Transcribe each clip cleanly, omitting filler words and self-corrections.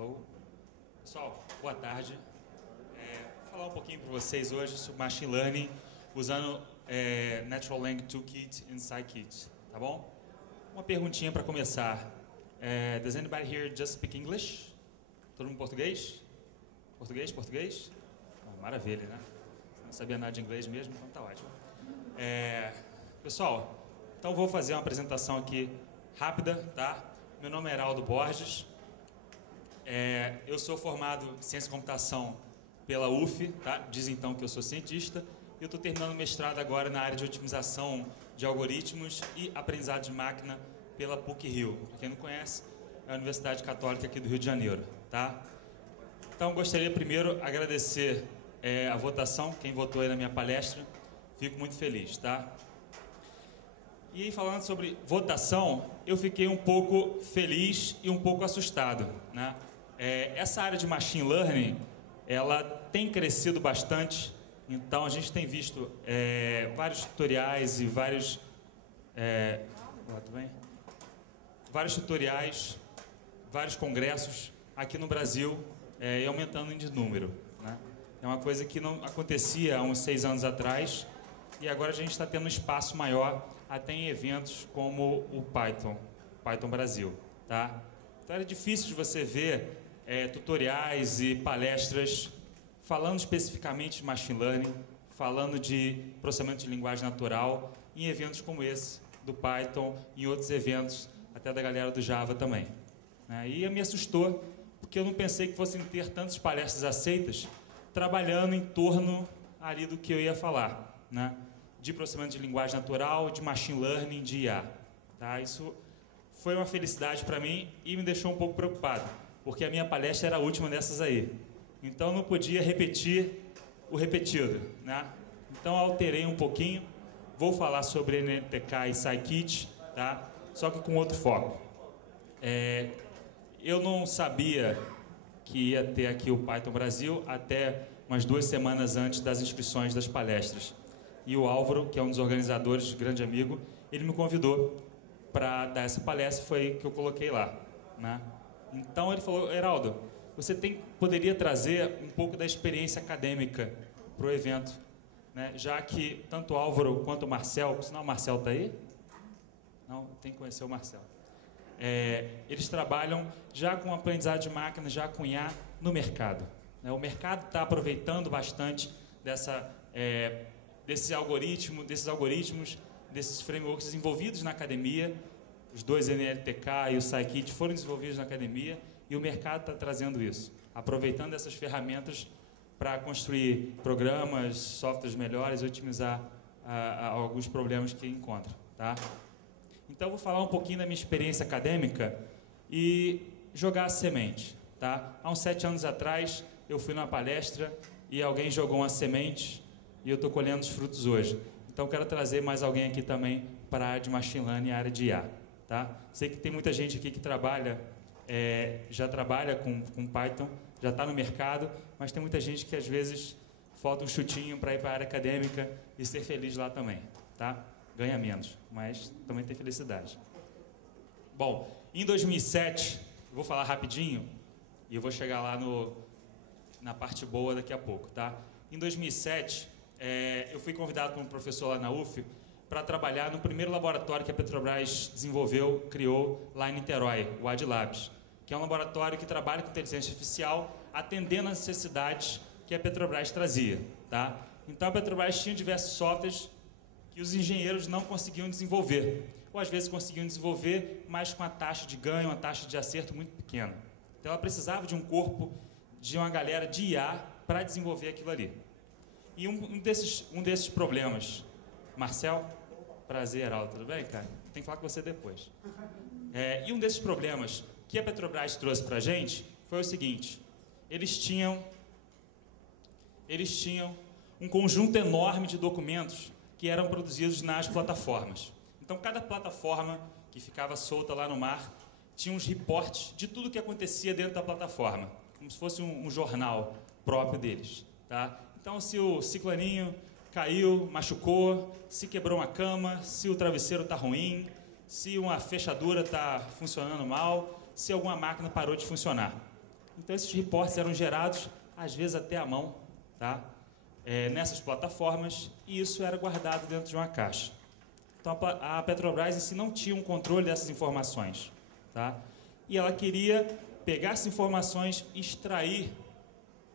Alô? Pessoal, boa tarde. Vou falar um pouquinho para vocês hoje sobre Machine Learning usando Natural Language Toolkit e Scikit, tá bom? Uma perguntinha para começar. Does anybody here just speak English? Todo mundo português? Português? Maravilha, né? Não sabia nada de inglês mesmo, então tá ótimo. Pessoal, então vou fazer uma apresentação aqui rápida, tá? Meu nome é Heraldo Borges. Eu sou formado em Ciência e Computação pela UF, tá? Diz então que eu sou cientista. E eu estou terminando mestrado agora na área de otimização de algoritmos e aprendizado de máquina pela PUC-Rio. Para quem não conhece, é a Universidade Católica aqui do Rio de Janeiro, tá? Então, gostaria primeiro agradecer a votação, quem votou aí na minha palestra. Fico muito feliz, tá? E aí, falando sobre votação, eu fiquei um pouco feliz e um pouco assustado, né? Essa área de Machine Learning, ela tem crescido bastante, então a gente tem visto vários tutoriais e vários tutoriais, vários congressos aqui no Brasil e aumentando de número, né? É uma coisa que não acontecia há uns 6 anos atrás e agora a gente está tendo um espaço maior até em eventos como o Python Brasil, tá? Então era difícil de você ver tutoriais e palestras falando especificamente de Machine Learning, falando de processamento de linguagem natural em eventos como esse do Python e em outros eventos até da galera do Java também, né? E me assustou porque eu não pensei que fossem ter tantas palestras aceitas trabalhando em torno ali do que eu ia falar, né? De processamento de linguagem natural, de Machine Learning, de IA, tá? Isso foi uma felicidade para mim e me deixou um pouco preocupado, porque a minha palestra era a última dessas aí. Então não podia repetir o repetido, né? Então alterei um pouquinho, vou falar sobre NLTK e Scikit, tá? Só que com outro foco. Eu não sabia que ia ter aqui o Python Brasil até umas 2 semanas antes das inscrições das palestras. E o Álvaro, que é um dos organizadores, grande amigo, ele me convidou para dar essa palestra, foi que eu coloquei lá, né? Então ele falou: Heraldo, você poderia trazer um pouco da experiência acadêmica para o evento, né? Já que tanto o Álvaro quanto o Marcel, senão o Marcel está aí? Não, tem que conhecer o Marcel. Eles trabalham já com aprendizado de máquina, já com IA no mercado, né? O mercado está aproveitando bastante desses algoritmos, desses frameworks desenvolvidos na academia. Os 2 NLTK e o Scikit foram desenvolvidos na academia e o mercado está trazendo isso, aproveitando essas ferramentas para construir programas, softwares melhores e otimizar alguns problemas que encontra, tá? Então eu vou falar um pouquinho da minha experiência acadêmica e jogar a semente, tá? Há uns 7 anos atrás eu fui numa palestra e alguém jogou uma semente e eu estou colhendo os frutos hoje. Então eu quero trazer mais alguém aqui também para a área de Machine Learning e a área de IA, tá? Sei que tem muita gente aqui que já trabalha com Python, já está no mercado, mas tem muita gente que às vezes falta um chutinho para ir para a área acadêmica e ser feliz lá também, tá? Ganha menos, mas também tem felicidade. Bom, em 2007, vou falar rapidinho e eu vou chegar lá na parte boa daqui a pouco, tá? Em 2007, eu fui convidado por um professor lá na UF para trabalhar no primeiro laboratório que a Petrobras criou lá em Niterói, o AdLabs, que é um laboratório que trabalha com inteligência artificial atendendo às necessidades que a Petrobras trazia, tá? Então a Petrobras tinha diversos softwares que os engenheiros não conseguiam desenvolver, ou às vezes conseguiam desenvolver, mas com a taxa de ganho, uma taxa de acerto muito pequena. Então ela precisava de um corpo, de uma galera de IA para desenvolver aquilo ali. E um desses problemas, Marcel, prazer, Heraldo, tudo bem, cara? Tem que falar com você depois. E um desses problemas que a Petrobras trouxe para a gente foi o seguinte: eles tinham um conjunto enorme de documentos que eram produzidos nas plataformas. Então, cada plataforma que ficava solta lá no mar tinha uns reportes de tudo que acontecia dentro da plataforma, como se fosse um jornal próprio deles, tá? Então, se o ciclaninho caiu, machucou, se quebrou uma cama, se o travesseiro está ruim, se uma fechadura está funcionando mal, se alguma máquina parou de funcionar. Então, esses reportes eram gerados, às vezes até à mão, tá? Nessas plataformas, e isso era guardado dentro de uma caixa. Então, a Petrobras em si não tinha um controle dessas informações, tá? E ela queria pegar essas informações e extrair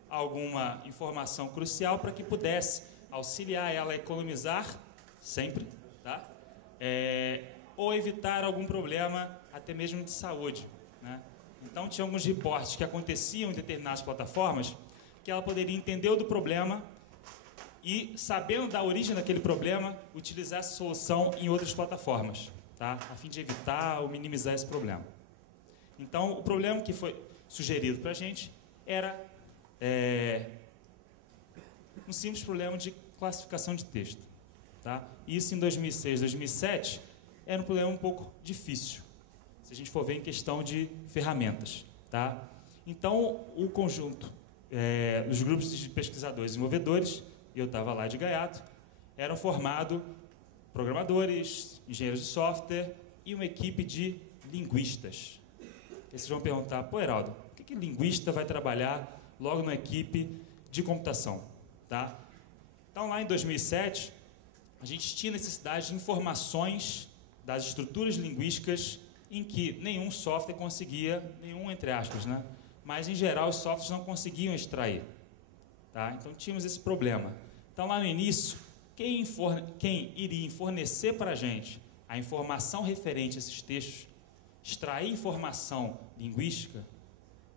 alguma informação crucial para que pudesse auxiliar ela a economizar, sempre, tá? Ou evitar algum problema, até mesmo de saúde, né? Então, tinha alguns reportes que aconteciam em determinadas plataformas que ela poderia entender do problema e, sabendo da origem daquele problema, utilizar essa solução em outras plataformas, tá? A fim de evitar ou minimizar esse problema. Então, o problema que foi sugerido para a gente era um simples problema de classificação de texto, tá? Isso em 2006, 2007, era um problema um pouco difícil, se a gente for ver em questão de ferramentas, tá? Então, o conjunto, os grupos de pesquisadores e desenvolvedores, eu estava lá de gaiato, eram formados programadores, engenheiros de software e uma equipe de linguistas. E vocês vão perguntar, pô, Heraldo, por que linguista vai trabalhar logo na equipe de computação? Tá? Então, lá em 2007, a gente tinha necessidade de informações das estruturas linguísticas em que nenhum software conseguia, nenhum entre aspas, né? Mas, em geral, os softwares não conseguiam extrair. Tá? Então, tínhamos esse problema. Então, lá no início, quem iria fornecer para a gente a informação referente a esses textos, extrair informação linguística,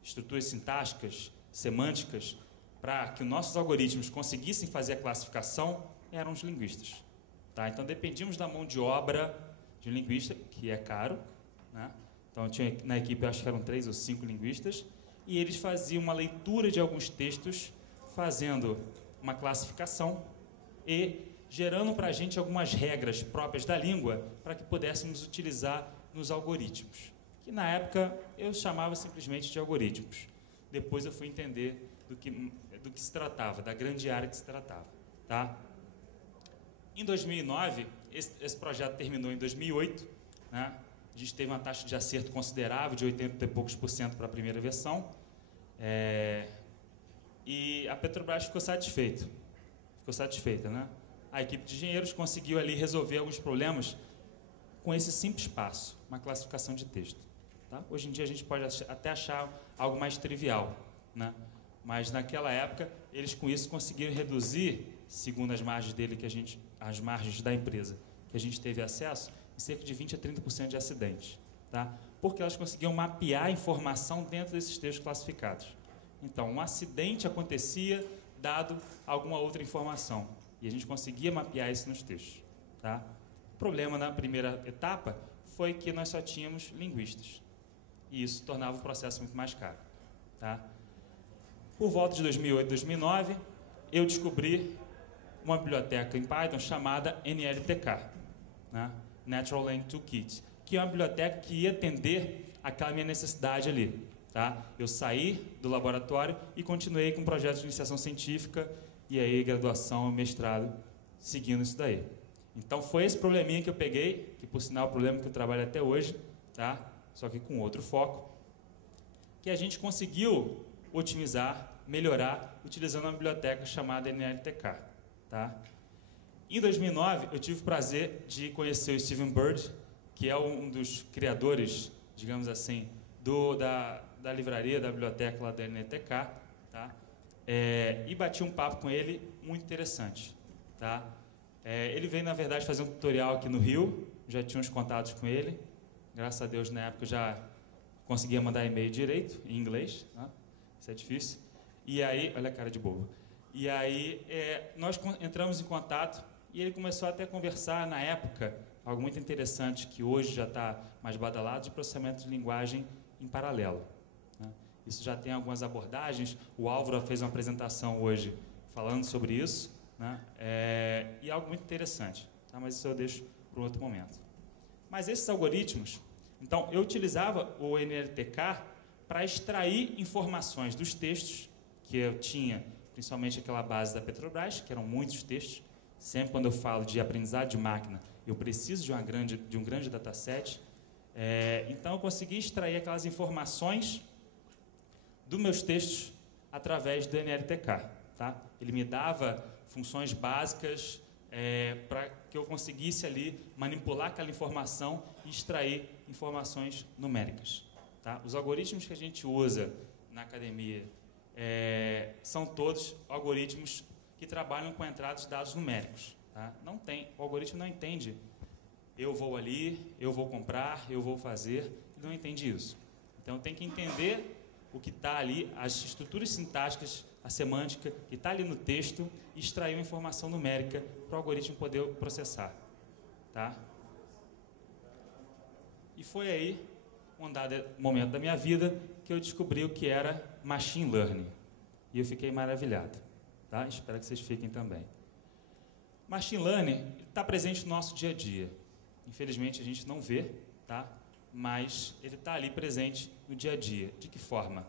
estruturas sintáticas, semânticas, para que os nossos algoritmos conseguissem fazer a classificação, eram os linguistas. Tá? Então, dependíamos da mão de obra de um linguista, que é caro, né? Então, tinha, na equipe, acho que eram 3 ou 5 linguistas, e eles faziam uma leitura de alguns textos, fazendo uma classificação e gerando para a gente algumas regras próprias da língua para que pudéssemos utilizar nos algoritmos, que na época eu chamava simplesmente de algoritmos. Depois eu fui entender do que se tratava, da grande área que se tratava. Tá? Em 2009, esse projeto terminou em 2008, né? A gente teve uma taxa de acerto considerável, de 80 e poucos % para a primeira versão, e a Petrobras ficou satisfeita, né? A equipe de engenheiros conseguiu ali resolver alguns problemas com esse simples passo, uma classificação de texto. Tá? Hoje em dia a gente pode até achar algo mais trivial, né? Mas naquela época eles com isso conseguiram reduzir, segundo as margens as margens da empresa que a gente teve acesso, em cerca de 20 a 30% de acidentes, tá? Porque elas conseguiam mapear a informação dentro desses textos classificados. Então, um acidente acontecia dado alguma outra informação. E a gente conseguia mapear isso nos textos. Tá? O problema na primeira etapa foi que nós só tínhamos linguistas. E isso tornava o processo muito mais caro. Tá? Por volta de 2008, 2009, eu descobri uma biblioteca em Python chamada NLTK, né? Natural Language Toolkit, que é uma biblioteca que ia atender aquela minha necessidade ali. Tá? Eu saí do laboratório e continuei com projetos de iniciação científica e aí graduação, mestrado, seguindo isso daí. Então foi esse probleminha que eu peguei, que por sinal é o problema que eu trabalho até hoje, tá? Só que com outro foco, que a gente conseguiu otimizar, melhorar, utilizando uma biblioteca chamada NLTK. Tá? Em 2009, eu tive o prazer de conhecer o Stephen Bird, que é um dos criadores, digamos assim, da livraria, da biblioteca lá da NLTK, tá? E bati um papo com ele muito interessante. Tá? Ele veio, na verdade, fazer um tutorial aqui no Rio, já tinha uns contatos com ele, graças a Deus, na época, eu já conseguia mandar e-mail direito, em inglês, né? Isso é difícil. E aí, olha a cara de bobo. E aí, nós entramos em contato e ele começou até a conversar, na época, algo muito interessante, que hoje já está mais badalado, de processamento de linguagem em paralelo. Né? Isso já tem algumas abordagens, o Álvaro fez uma apresentação hoje falando sobre isso, né? E algo muito interessante, tá? Mas isso eu deixo para um outro momento. Mas esses algoritmos, então, eu utilizava o NLTK para extrair informações dos textos que eu tinha, principalmente aquela base da Petrobras, que eram muitos textos. Sempre quando eu falo de aprendizado de máquina, eu preciso de um grande dataset. Então, eu consegui extrair aquelas informações dos meus textos através do NLTK. Tá? Ele me dava funções básicas para que eu conseguisse ali manipular aquela informação e extrair informações numéricas. Tá? Os algoritmos que a gente usa na academia são todos algoritmos que trabalham com entrada de dados numéricos. Tá? O algoritmo não entende eu vou ali, eu vou comprar, eu vou fazer, ele não entende isso. Então tem que entender o que está ali, as estruturas sintáticas, a semântica que está ali no texto e extrair uma informação numérica para o algoritmo poder processar. Tá? E foi aí, um dado momento da minha vida, que eu descobri o que era Machine Learning. E eu fiquei maravilhado. Tá? Espero que vocês fiquem também. Machine Learning está presente no nosso dia a dia. Infelizmente, a gente não vê, tá? Mas ele está ali presente no dia a dia. De que forma?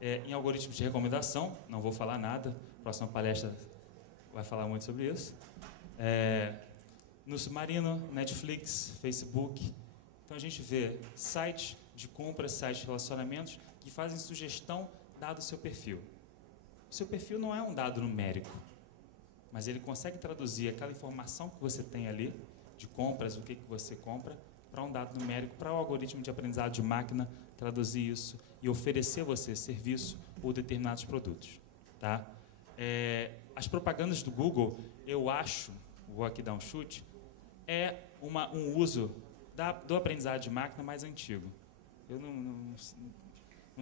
Em algoritmos de recomendação, não vou falar nada, a próxima palestra vai falar muito sobre isso. No Submarino, Netflix, Facebook. Então, a gente vê sites de compras, sites de relacionamentos que fazem sugestão dado o seu perfil. O seu perfil não é um dado numérico, mas ele consegue traduzir aquela informação que você tem ali, de compras, o que você compra, para um dado numérico, para o algoritmo de aprendizado de máquina traduzir isso e oferecer a você serviço ou determinados produtos. Tá? As propagandas do Google, eu acho, vou aqui dar um chute, um uso do aprendizado de máquina mais antigo. Eu não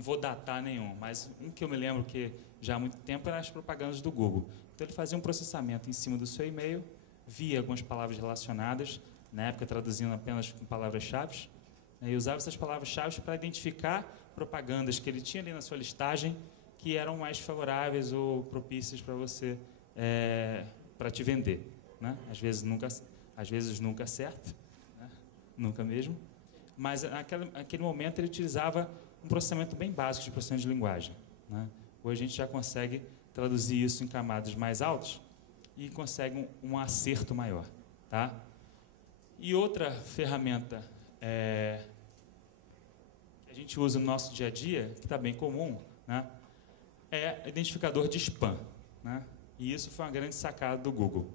vou datar nenhum, mas um que eu me lembro que já há muito tempo eram as propagandas do Google. Então ele fazia um processamento em cima do seu e-mail, via algumas palavras relacionadas, na época traduzindo apenas com palavras-chave, e usava essas palavras-chave para identificar propagandas que ele tinha ali na sua listagem que eram mais favoráveis ou propícias para você, para te vender. Né? Às vezes nunca acerta, né? Nunca mesmo, mas naquele momento ele utilizava um processamento bem básico de processamento de linguagem. Né? Hoje a gente já consegue traduzir isso em camadas mais altas e consegue um acerto maior. Tá? E outra ferramenta que a gente usa no nosso dia a dia, que está bem comum, né, é identificador de spam. Né? E isso foi uma grande sacada do Google.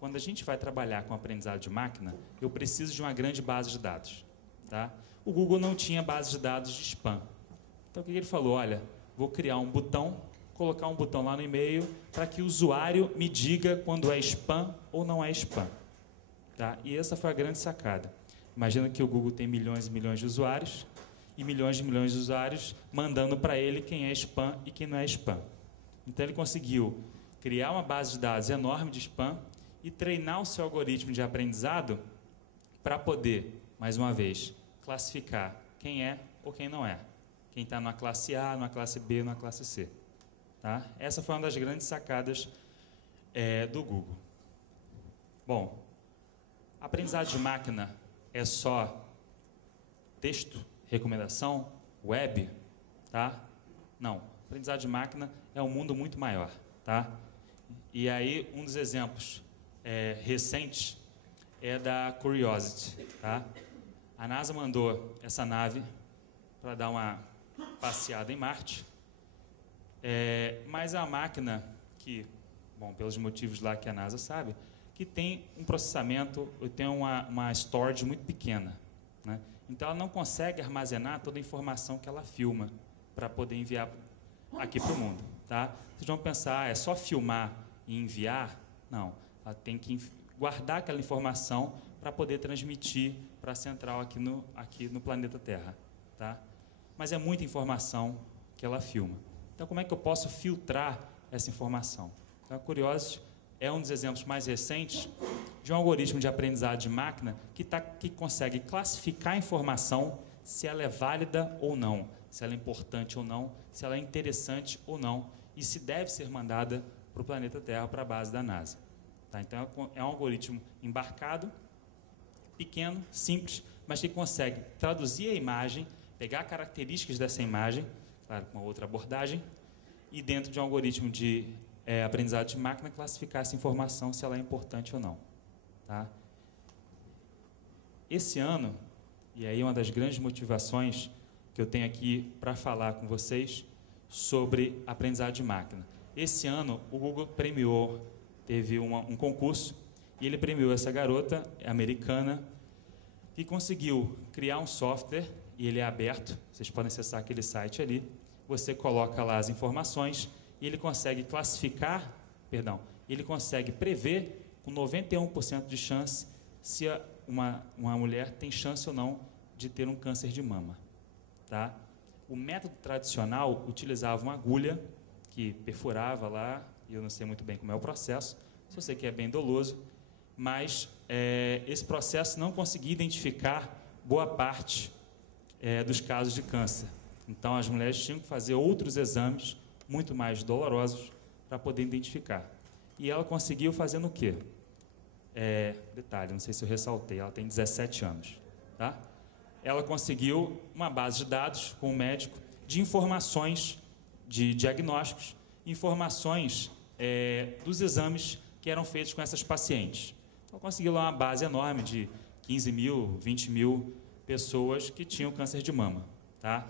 Quando a gente vai trabalhar com aprendizado de máquina, eu preciso de uma grande base de dados. Tá? O Google não tinha base de dados de spam. Então, o que ele falou? Olha, vou criar um botão, colocar um botão lá no e-mail para que o usuário me diga quando é spam ou não é spam. Tá? E essa foi a grande sacada. Imagina que o Google tem milhões e milhões de usuários e milhões de usuários mandando para ele quem é spam e quem não é spam. Então, ele conseguiu criar uma base de dados enorme de spam e treinar o seu algoritmo de aprendizado para poder, mais uma vez, classificar quem é ou quem não é. Quem está numa classe A, numa classe B, numa classe C. Tá? Essa foi uma das grandes sacadas do Google. Bom, aprendizado de máquina é só texto, recomendação, web? Tá? Não. Aprendizado de máquina é um mundo muito maior. Tá? E aí, um dos exemplos recentes é da Curiosity. Tá? A NASA mandou essa nave para dar uma passeada em Marte, mas é uma máquina que, bom, pelos motivos lá que a NASA sabe, que tem um processamento, tem uma storage muito pequena. Né? Então, ela não consegue armazenar toda a informação que ela filma para poder enviar aqui para o mundo. Tá? Vocês vão pensar, é só filmar e enviar? Não, ela tem que guardar aquela informação para poder transmitir para a central aqui no planeta Terra. Tá? Mas é muita informação que ela filma. Então, como é que eu posso filtrar essa informação? Então, a Curiosity é um dos exemplos mais recentes de um algoritmo de aprendizado de máquina que consegue classificar a informação, se ela é válida ou não, se ela é importante ou não, se ela é interessante ou não, e se deve ser mandada para o planeta Terra, para a base da NASA. Tá? Então, é um algoritmo embarcado, pequeno, simples, mas que consegue traduzir a imagem, pegar características dessa imagem, claro, com uma outra abordagem, e dentro de um algoritmo de aprendizado de máquina, classificar essa informação, se ela é importante ou não. Tá? Esse ano, e aí uma das grandes motivações que eu tenho aqui para falar com vocês, sobre aprendizado de máquina. Esse ano, o Google premiou, teve um concurso, e ele premiou essa garota americana que conseguiu criar um software, e ele é aberto, vocês podem acessar aquele site ali, você coloca lá as informações, e ele consegue classificar, ele consegue prever com 91% de chance se uma mulher tem chance ou não de ter um câncer de mama. Tá? O método tradicional utilizava uma agulha que perfurava lá, e eu não sei muito bem como é o processo, só sei que é bem doloso, mas esse processo não conseguia identificar boa parte dos casos de câncer. Então, as mulheres tinham que fazer outros exames muito mais dolorosos para poder identificar. E ela conseguiu fazendo o quê? Detalhe, não sei se eu ressaltei, ela tem 17 anos. Tá? Ela conseguiu uma base de dados com o médico de informações de diagnósticos, informações dos exames que eram feitos com essas pacientes. Então, conseguiu lá uma base enorme de 15 mil, 20 mil pessoas que tinham câncer de mama. Tá?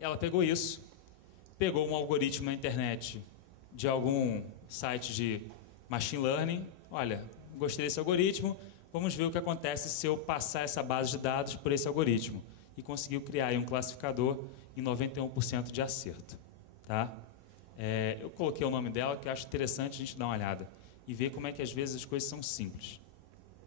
Ela pegou isso, pegou um algoritmo na internet de algum site de machine learning. Olha, gostei desse algoritmo, vamos ver o que acontece se eu passar essa base de dados por esse algoritmo. E conseguiu criar aí um classificador em 91% de acerto. Tá? Eu coloquei o nome dela, que eu acho interessante a gente dar uma olhada e ver como é que às vezes as coisas são simples.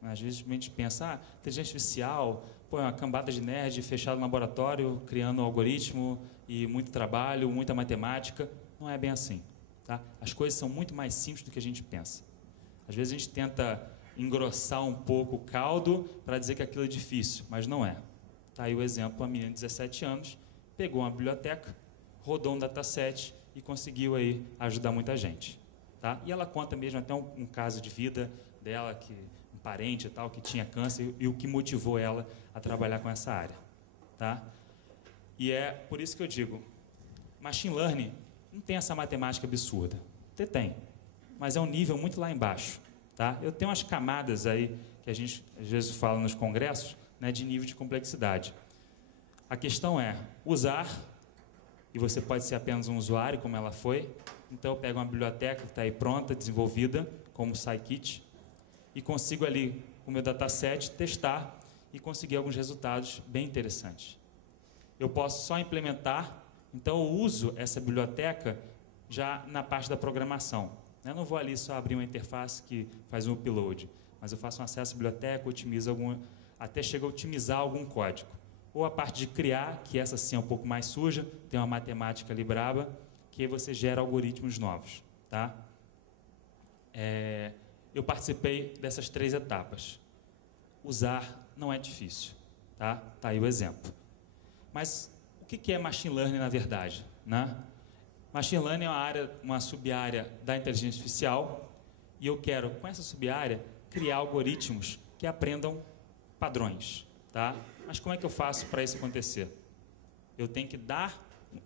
Às vezes a gente pensa, inteligência artificial, é uma cambada de nerd fechado no laboratório, criando um algoritmo e muito trabalho, muita matemática. Não é bem assim. Tá? As coisas são muito mais simples do que a gente pensa. Às vezes a gente tenta engrossar um pouco o caldo para dizer que aquilo é difícil, mas não é. Tá aí o exemplo, uma menina de 17 anos pegou uma biblioteca, rodou um dataset e conseguiu aí ajudar muita gente. Tá? E ela conta mesmo até um caso de vida dela, um parente e tal, que tinha câncer e o que motivou ela a trabalhar com essa área. Tá? E é por isso que eu digo, machine learning não tem essa matemática absurda. Até tem, mas é um nível muito lá embaixo. Tá? Eu tenho umas camadas aí que a gente às vezes fala nos congressos, né, de nível de complexidade. A questão é usar, e você pode ser apenas um usuário, como ela foi. Então, eu pego uma biblioteca que está aí pronta, desenvolvida, como o Scikit, e consigo ali, com o meu dataset, testar e conseguir alguns resultados bem interessantes. Eu posso só implementar, então eu uso essa biblioteca já na parte da programação. Eu não vou ali só abrir uma interface que faz um upload, mas eu faço um acesso à biblioteca, otimizo até chega a otimizar algum código. Ou a parte de criar, que essa sim é um pouco mais suja, tem uma matemática ali braba, que aí você gera algoritmos novos. Tá? Eu participei dessas 3 etapas. Usar não é difícil. Tá aí o exemplo. Mas o que é machine learning na verdade? Né? Machine learning é uma sub-área da inteligência artificial e eu quero, com essa sub-área, criar algoritmos que aprendam padrões. Tá? Mas como é que eu faço para isso acontecer? Eu tenho que dar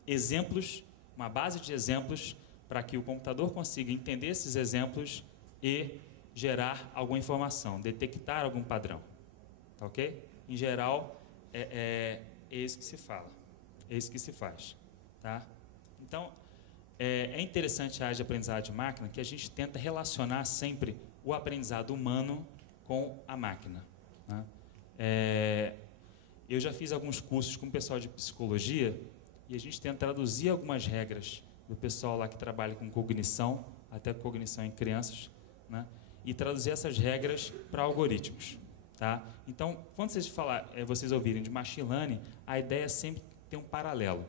exemplos, uma base de exemplos, para que o computador consiga entender esses exemplos e gerar alguma informação, detectar algum padrão. Tá ok? Em geral, é isso que se fala, é isso que se faz. Tá? Então, é interessante a área de aprendizado de máquina que a gente tenta relacionar sempre o aprendizado humano com a máquina. Né? Eu já fiz alguns cursos com o pessoal de psicologia e a gente tenta traduzir algumas regras do pessoal lá que trabalha com cognição, até cognição em crianças, né? E traduzir essas regras para algoritmos. Tá? Então, quando vocês ouvirem de machine learning, a ideia é sempre ter um paralelo.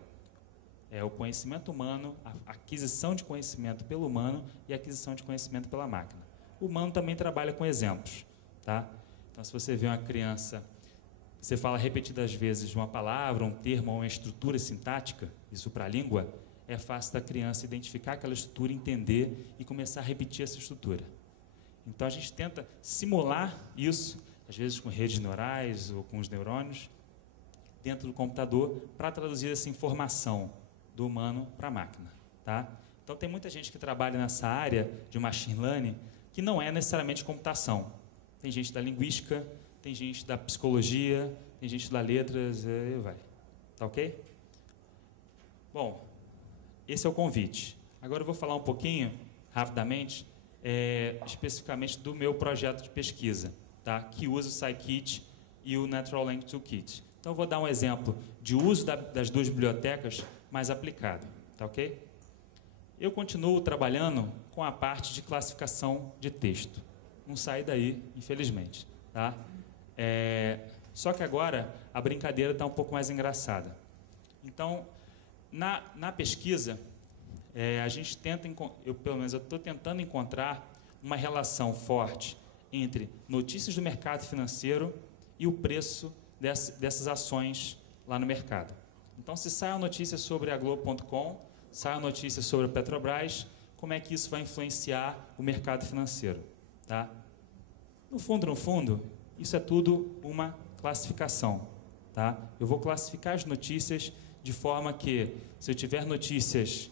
O conhecimento humano, a aquisição de conhecimento pelo humano e a aquisição de conhecimento pela máquina. O humano também trabalha com exemplos. Tá? Então, se você vê uma criança, você fala repetidas vezes uma palavra, um termo ou uma estrutura sintática, isso para a língua, é fácil da criança identificar aquela estrutura, entender e começar a repetir essa estrutura. Então, a gente tenta simular isso, às vezes com redes neurais ou com os neurônios, dentro do computador, para traduzir essa informação do humano para a máquina. Tá? Então, tem muita gente que trabalha nessa área de machine learning que não é necessariamente computação. Tem gente da linguística, tem gente da psicologia, tem gente da letras, e vai. Tá ok? Bom, esse é o convite. Agora eu vou falar um pouquinho, rapidamente, especificamente do meu projeto de pesquisa, tá? Que usa o Scikit e o Natural Language Toolkit. Então, eu vou dar um exemplo de uso das duas bibliotecas mais aplicado, tá ok? Eu continuo trabalhando com a parte de classificação de texto. Não sai daí, infelizmente, tá? Só que agora a brincadeira está um pouco mais engraçada. Então, na pesquisa, a gente tenta, pelo menos eu estou tentando encontrar uma relação forte entre notícias do mercado financeiro e o preço dessas ações lá no mercado. Então, se sai uma notícia sobre a Globo.com, sai uma notícia sobre a Petrobras, como é que isso vai influenciar o mercado financeiro, tá? No fundo, isso é tudo uma classificação, tá? Eu vou classificar as notícias de forma que, se eu tiver notícias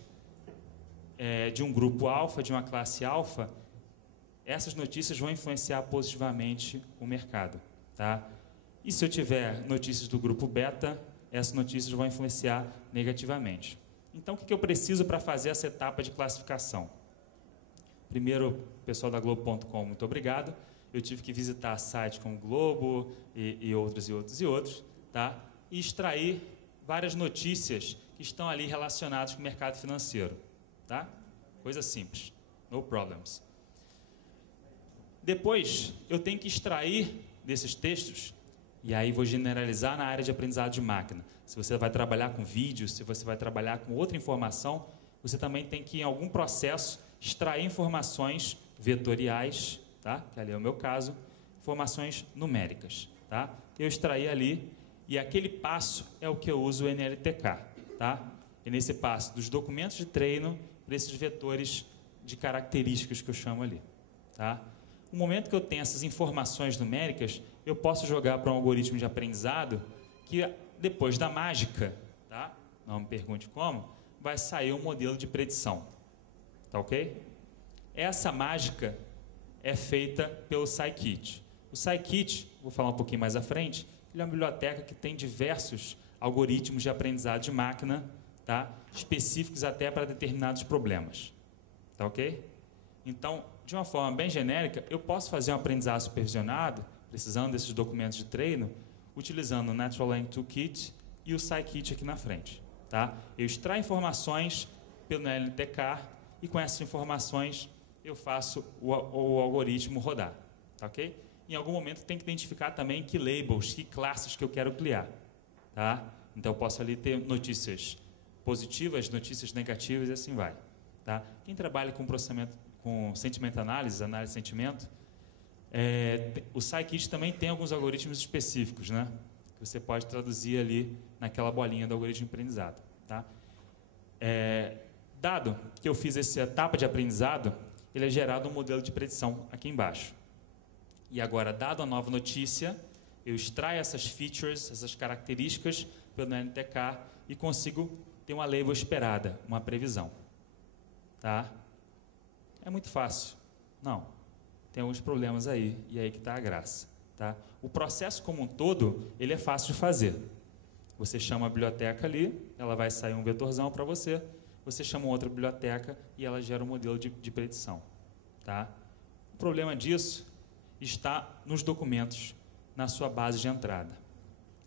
de um grupo alfa, de uma classe alfa, essas notícias vão influenciar positivamente o mercado, tá? E se eu tiver notícias do grupo beta, essas notícias vão influenciar negativamente. Então, o que eu preciso para fazer essa etapa de classificação? Primeiro, pessoal da Globo.com, muito obrigado. Eu tive que visitar sites como Globo e outros, tá? E extrair várias notícias que estão ali relacionadas com o mercado financeiro, tá? Coisa simples, no problems. Depois, eu tenho que extrair desses textos, e aí vou generalizar na área de aprendizado de máquina. Se você vai trabalhar com vídeos, se você vai trabalhar com outra informação, você também tem que, em algum processo, extrair informações vetoriais, tá? Que ali é o meu caso, informações numéricas, tá? Eu extraí ali, e aquele passo é o que eu uso o NLTK, tá? E nesse passo dos documentos de treino para esses vetores de características que eu chamo ali, tá? No momento que eu tenho essas informações numéricas, eu posso jogar para um algoritmo de aprendizado que, depois da mágica, tá? Não me pergunte como, vai sair um modelo de predição, tá ok? Essa mágica é feita pelo Scikit. O Scikit, vou falar um pouquinho mais à frente, ele é uma biblioteca que tem diversos algoritmos de aprendizado de máquina, tá? Específicos até para determinados problemas, tá ok? Então, de uma forma bem genérica, eu posso fazer um aprendizado supervisionado, precisando desses documentos de treino, utilizando o Natural Language Toolkit e o Scikit aqui na frente, tá? Eu extraio informações pelo NLTK e com essas informações eu faço o algoritmo rodar, tá ok? Em algum momento tem que identificar também que labels, que classes que eu quero criar, tá? Então eu posso ali ter notícias positivas, notícias negativas e assim vai, tá? Quem trabalha com processamento, com sentimento análise de sentimento, o Scikit também tem alguns algoritmos específicos, né? Que você pode traduzir ali naquela bolinha do algoritmo de aprendizado, tá? Dado que eu fiz essa etapa de aprendizado, ele é gerado um modelo de predição aqui embaixo. E agora, dado a nova notícia, eu extraio essas features, essas características pelo NLTK e consigo ter uma label esperada, uma previsão, tá? É muito fácil? Não. Tem alguns problemas aí, e aí que está a graça, tá? O processo como um todo, ele é fácil de fazer. Você chama a biblioteca ali, ela vai sair um vetorzão para você, você chama outra biblioteca e ela gera um modelo de predição, tá? O problema disso está nos documentos, na sua base de entrada.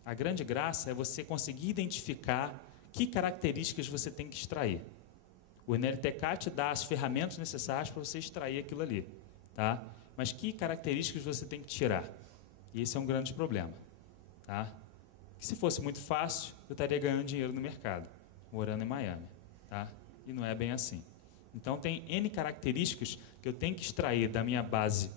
A grande graça é você conseguir identificar que características você tem que extrair. O NLTK te dá as ferramentas necessárias para você extrair aquilo ali, tá? Mas que características você tem que tirar? E esse é um grande problema, tá? Que se fosse muito fácil, eu estaria ganhando dinheiro no mercado, morando em Miami, tá? E não é bem assim. Então, tem N características que eu tenho que extrair da minha base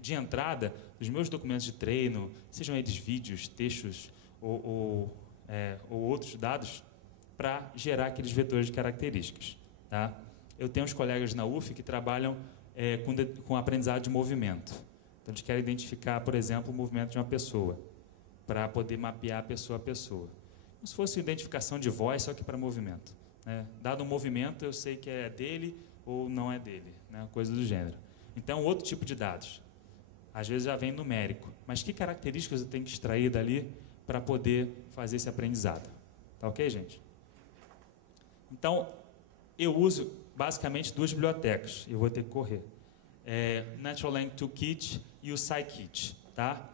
de entrada, dos meus documentos de treino, sejam eles vídeos, textos ou outros dados, para gerar aqueles vetores de características, tá? Eu tenho uns colegas na UF que trabalham com aprendizado de movimento. Então, eles querem identificar, por exemplo, o movimento de uma pessoa, para poder mapear pessoa a pessoa. Como se fosse identificação de voz, só que para movimento, né? Dado um movimento, eu sei que é dele ou não é dele, né? Coisa do gênero. Então, outro tipo de dados. Às vezes já vem numérico. Mas que características eu tenho que extrair dali para poder fazer esse aprendizado? Tá ok, gente? Então, eu uso basicamente duas bibliotecas. Eu vou ter que correr. Natural Language Toolkit e o Scikit, tá?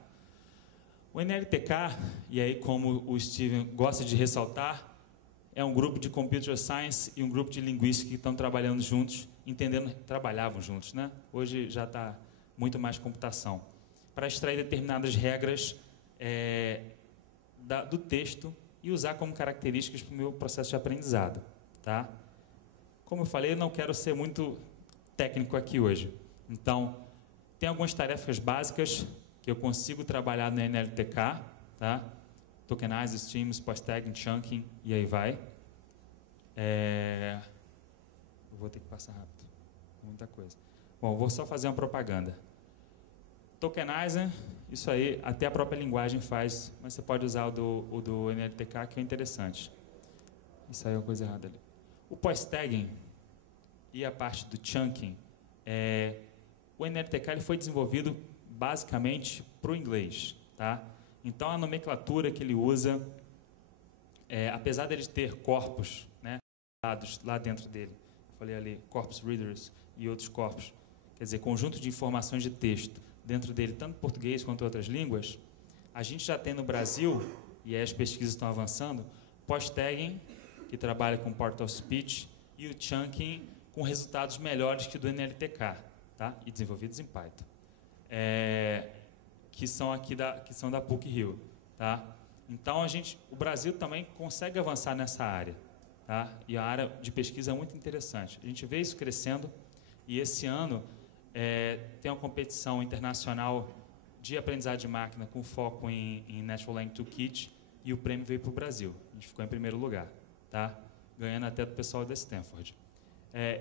O NLTK, e aí como o Steven gosta de ressaltar, é um grupo de Computer Science e um grupo de Linguística que estão trabalhando juntos, trabalhavam juntos, né? Hoje já está muito mais computação, para extrair determinadas regras do texto e usar como características para o meu processo de aprendizado, tá? Como eu falei, eu não quero ser muito técnico aqui hoje. Então, tem algumas tarefas básicas que eu consigo trabalhar no NLTK, tá? Tokenize, streams, post-tagging, chunking, e aí vai. Eu vou ter que passar rápido. Muita coisa. Bom, vou só fazer uma propaganda. Tokenizer, isso aí, até a própria linguagem faz, mas você pode usar o do NLTK, que é interessante. Isso aí é uma coisa errada ali. O post-tagging e a parte do chunking, o NLTK ele foi desenvolvido basicamente para o inglês, tá? Então, a nomenclatura que ele usa, apesar dele ter corpos, né, dados lá dentro dele, eu falei ali, corpus readers e outros corpos, quer dizer, conjunto de informações de texto dentro dele, tanto português quanto outras línguas, a gente já tem no Brasil, e aí as pesquisas estão avançando, post-tagging, que trabalha com part of speech, e o chunking com resultados melhores que o do NLTK, tá? E desenvolvidos em Python. Que são da PUC-Rio, tá? Então o Brasil também consegue avançar nessa área, tá? E a área de pesquisa é muito interessante. A gente vê isso crescendo e esse ano tem uma competição internacional de aprendizagem de máquina com foco em Natural Language Toolkit e o prêmio veio para o Brasil. A gente ficou em primeiro lugar, tá? Ganhando até do pessoal da Stanford.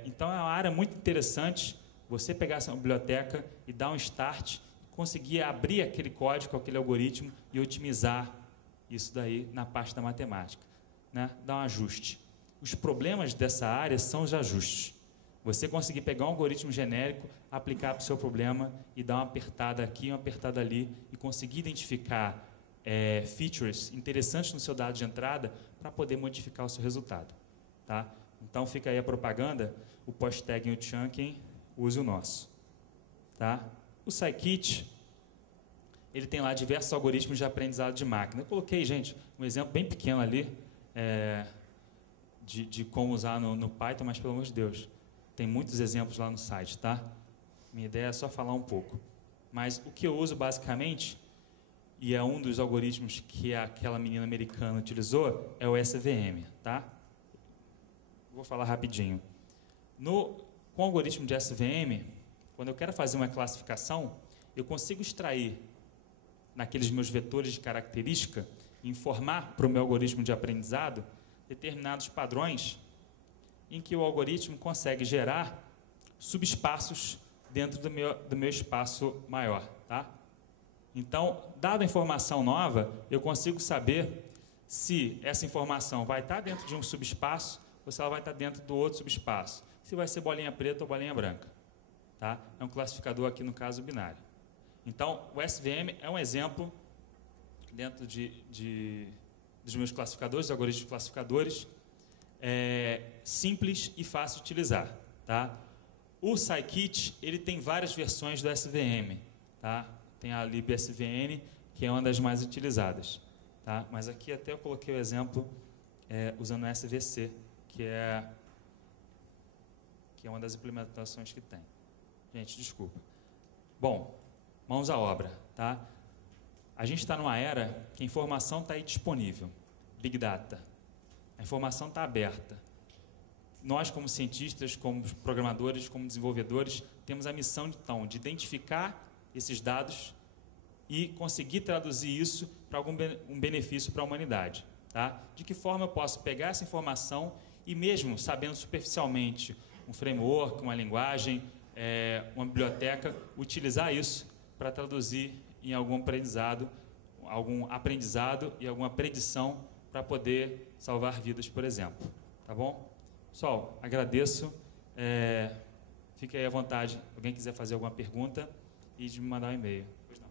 Então é uma área muito interessante você pegar essa biblioteca e dar um start, conseguir abrir aquele código, aquele algoritmo e otimizar isso daí na parte da matemática, né? Dar um ajuste. Os problemas dessa área são os ajustes. Você conseguir pegar um algoritmo genérico, aplicar para o seu problema e dar uma apertada aqui, uma apertada ali e conseguir identificar features interessantes no seu dado de entrada para poder modificar o seu resultado, tá? Então fica aí a propaganda, o post-tagging e o chunking, use o nosso, tá? O Scikit, ele tem lá diversos algoritmos de aprendizado de máquina. Eu coloquei, gente, um exemplo bem pequeno ali de como usar no Python, mas, pelo amor de Deus, tem muitos exemplos lá no site, tá? Minha ideia é só falar um pouco. Mas o que eu uso, basicamente, e é um dos algoritmos que aquela menina americana utilizou, é o SVM, tá? Vou falar rapidinho. Com o algoritmo de SVM, quando eu quero fazer uma classificação, eu consigo extrair naqueles meus vetores de característica, informar para o meu algoritmo de aprendizado determinados padrões em que o algoritmo consegue gerar subespaços dentro do meu espaço maior, tá? Então, dada a informação nova, eu consigo saber se essa informação vai estar dentro de um subespaço ou se ela vai estar dentro do outro subespaço. Se vai ser bolinha preta ou bolinha branca, tá? É um classificador aqui, no caso, binário. Então, o SVM é um exemplo dentro dos meus classificadores, dos algoritmos classificadores, simples e fácil de utilizar, tá? O Scikit, ele tem várias versões do SVM, tá? Tem a libsvn, que é uma das mais utilizadas, tá? Mas aqui até eu coloquei o exemplo usando o SVC, que é uma das implementações que tem. Gente, desculpa. Bom, mãos à obra, tá? A gente está numa era que a informação está aí disponível. Big Data. A informação está aberta. Nós, como cientistas, como programadores, como desenvolvedores, temos a missão, então, de identificar esses dados e conseguir traduzir isso para um benefício para a humanidade, tá? De que forma eu posso pegar essa informação e, mesmo sabendo superficialmente um framework, uma linguagem, uma biblioteca, utilizar isso para traduzir em algum aprendizado e alguma predição para poder salvar vidas, por exemplo. Tá bom? Pessoal, agradeço. Fique aí à vontade. Alguém quiser fazer alguma pergunta e de me mandar um e-mail. Pois não.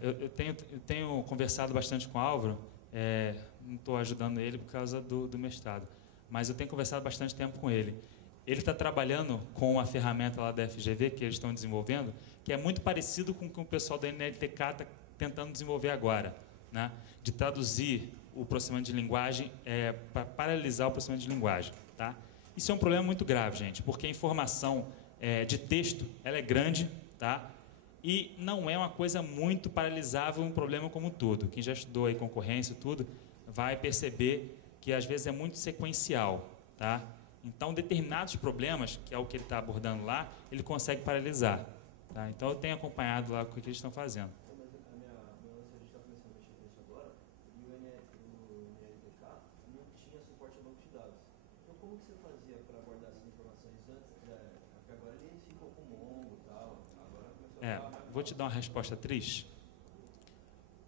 eu tenho conversado bastante com o Álvaro, não estou ajudando ele por causa do mestrado, mas eu tenho conversado bastante tempo com ele. Ele está trabalhando com a ferramenta lá da FGV, que eles estão desenvolvendo, que é muito parecido com o que o pessoal da NLTK está tentando desenvolver agora, né? De traduzir o processamento de linguagem para paralelizar o processamento de linguagem. Tá? Isso é um problema muito grave, gente, porque a informação de texto ela é grande, tá? E não é uma coisa muito paralisável, um problema como um todo. Quem já estudou aí concorrência e tudo vai perceber que às vezes é muito sequencial. Tá? Então, determinados problemas, que é o que ele está abordando lá, ele consegue paralisar. Tá? Então, eu tenho acompanhado lá o que eles estão fazendo. Vou te dar uma resposta triste.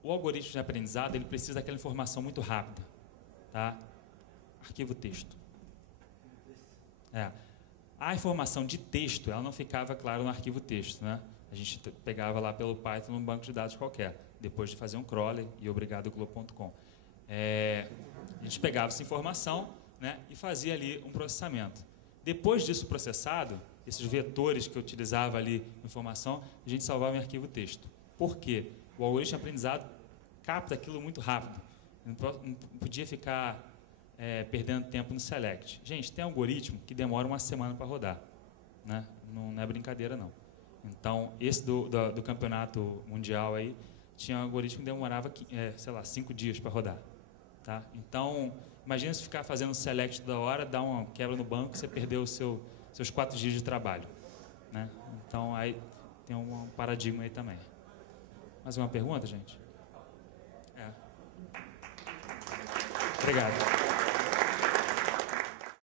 O algoritmo de aprendizado ele precisa daquela informação muito rápida. Tá? Arquivo texto. A informação de texto ela não ficava, claro, no arquivo texto. Né? A gente pegava lá pelo Python num banco de dados qualquer, depois de fazer um crawler e obrigado Globo.com. A gente pegava essa informação, né, e fazia ali um processamento. Depois disso processado, esses vetores que eu utilizava ali, informação, a gente salvava em arquivo texto. Por quê? O algoritmo de aprendizado capta aquilo muito rápido. Não podia ficar perdendo tempo no select. Gente, tem algoritmo que demora uma semana para rodar. Né? Não é brincadeira, não. Então, esse do campeonato mundial aí, tinha um algoritmo que demorava, sei lá, 5 dias para rodar. Tá? Então, imagina se ficar fazendo select toda hora, dá uma quebra no banco, você perdeu seus 4 dias de trabalho. Né? Então, aí tem um paradigma aí também. Mais uma pergunta, gente? Obrigado.